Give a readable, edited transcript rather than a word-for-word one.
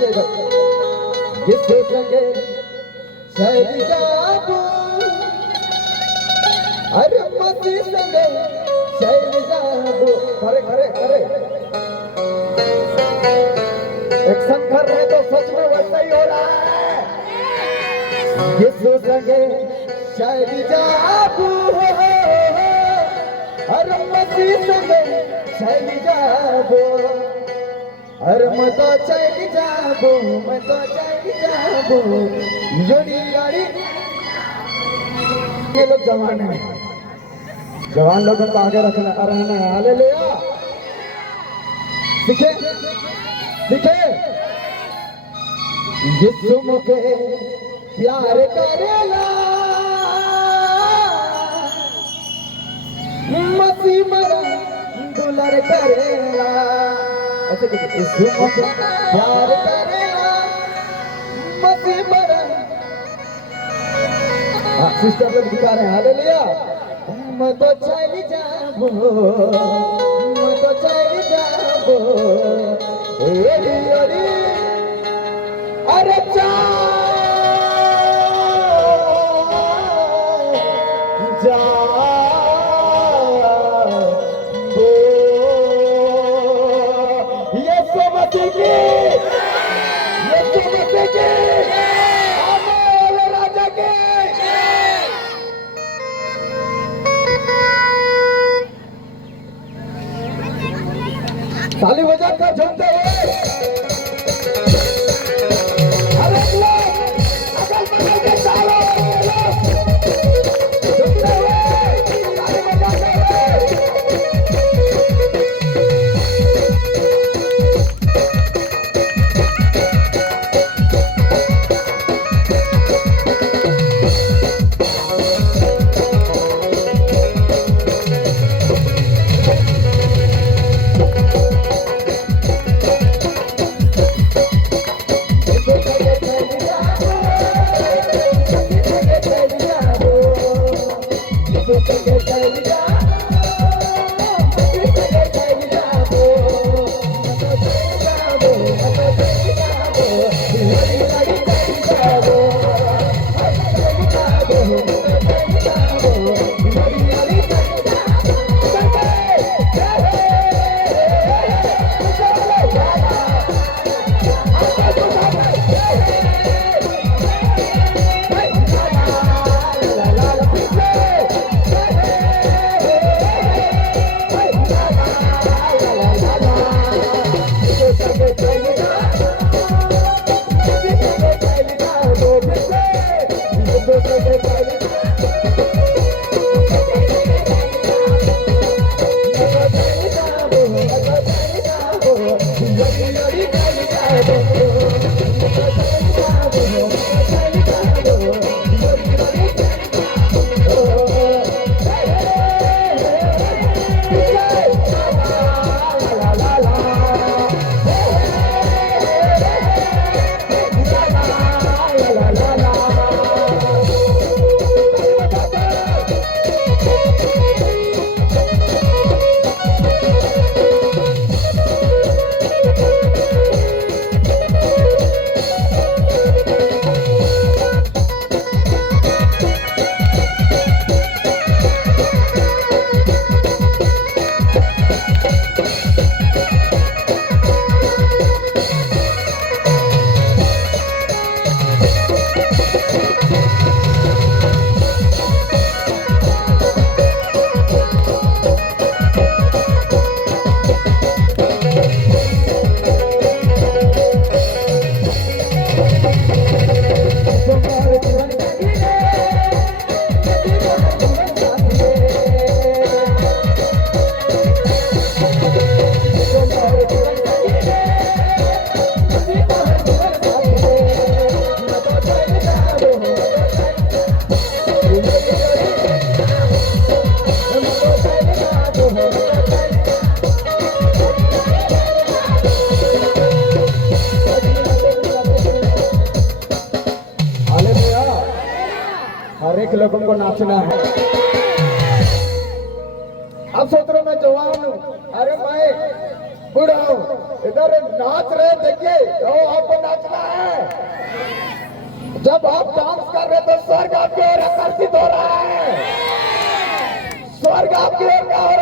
देखो जिससे संगे शहरी जाबो अरे मस्ती संगे शहरी जाबो खरे खरे खरे एक्शन कर रहे तो सच में वैसा ही हो रहा है जिससे संगे शहरी जाबो अरे मस्ती संगे शहरी जाबो अरे मैं तो चली जाबो जोड़ी गाड़ी ये लोग जवान हैं जवान लोगों को आगे रखना रहना है हालेलुया सीखे सीखे यीशु मुझे प्यार करेला मसीह मरा दुलर करेला ऐसे यीशु मुझे प्यार करेला मसीह मरा सिस्टर लोग दिखा रहे हैं हालेलुया मैं तो चली जाबो ओरी ओरी अरे जाबो यीशु मसीह की राजा के ताली बजाकर झूमते हुए हर एक लोग अगल बगल के चारों लोग झूमते हुए ताली बजाते हुए हर एक लोगों को नाचना है। अब सोच रहे मैं जवान हूँ, अरे मैं बूढ़ा हूँ, इधर नाच रहे देखिए, आपको नाच जब आप डांस कर रहे तो स्वर्ग आपकी ओर आकर्षित हो रहा है। स्वर्ग आपकी ओर क्या हो